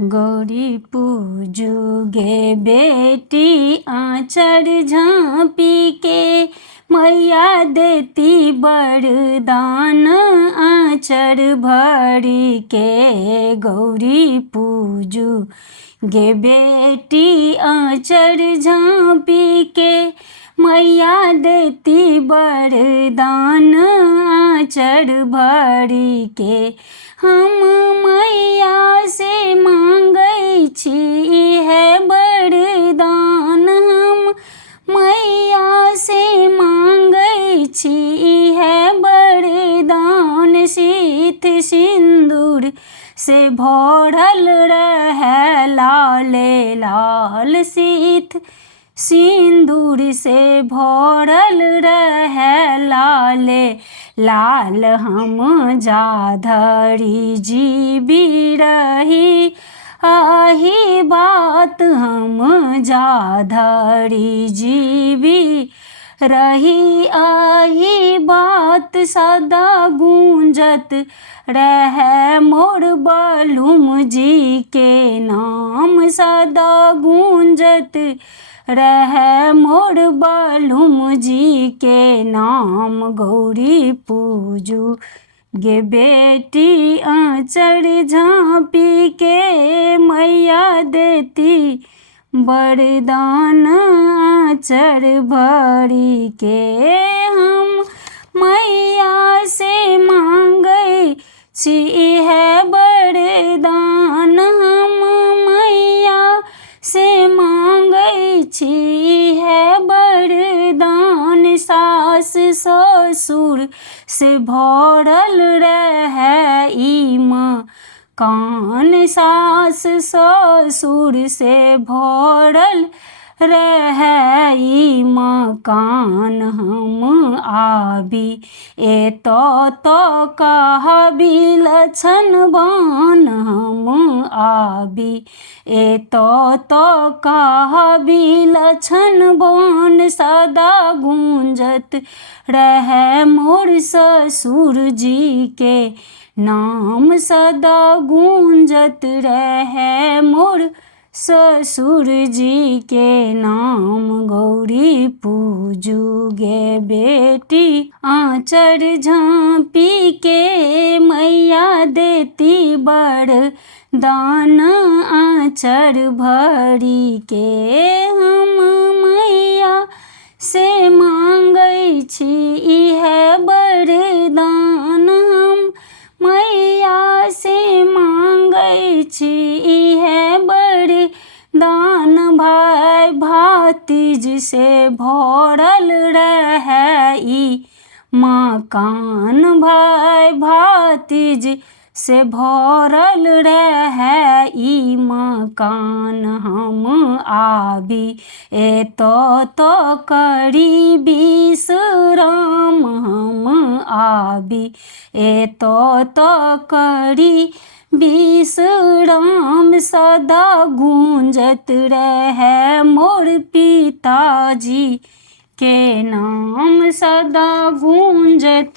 गौरी पूजू गे बेटी आँचर झाँपी के, मैया देती वरदान आँचर भरी के। गौरी पूजू गे बेटी आँचर झाँपी के, मैया देती वरदान आँचर भरी के। हम मैया से मांगै छी है वरदान, हम मैया से मांगै छी है वरदान। शीत सिंदूर से भरल रहे लाले लाल, शीत सिंदूर से भरल रहे लाले लाल। हम जाधरी जीवी रही आही बात, हम जाधरी जीवी रही आही बात। सदा गूंजत रहे मोर बालूम जी के नाम, सदा गूंजत रहे मोर बालूम जी के नाम। गौरी पूजू गे बेटी आँचर झाँपी के, मैया देती वरदान आँचर भरी के। हम मैया से मांगै छी है वरदान, हम मैया से मांगै छी है वरदान। सास ससुर से भरल रहे ई मकान, सास ससुर से भरल रहे ई मकान। हम आबी तो कहबी लछन बान, हम आबी तो कहबी लछन बान। सदा गूंजत रहे मोर ससुर जी के नाम, सदा गूंजत रहे मोर ससुर जी के नाम। गौरी पूजू गे बेटी आँचर झाँपी के, मैया देती वरदान आँचर भरी के। हम मैया से मांगै छी है वरदान, हम मैया से मांगै छी है वरदान। भाई भातीज से भरल रहे ई मकान, भाई भातीज से भरल रहे ई मकान। हम आबी तो करी विश्राम, हम आबी तो करी विश्राम। सदा गूंजत रहे मोर पिताजी के नाम, सदा गूंजत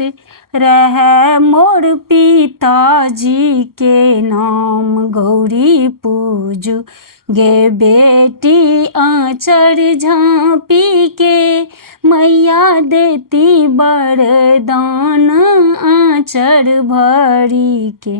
रहे मोर पिताजी के नाम। गौरी पूजू गे बेटी आँचर झाँपी के, मैया देती वरदान आँचर भरी के।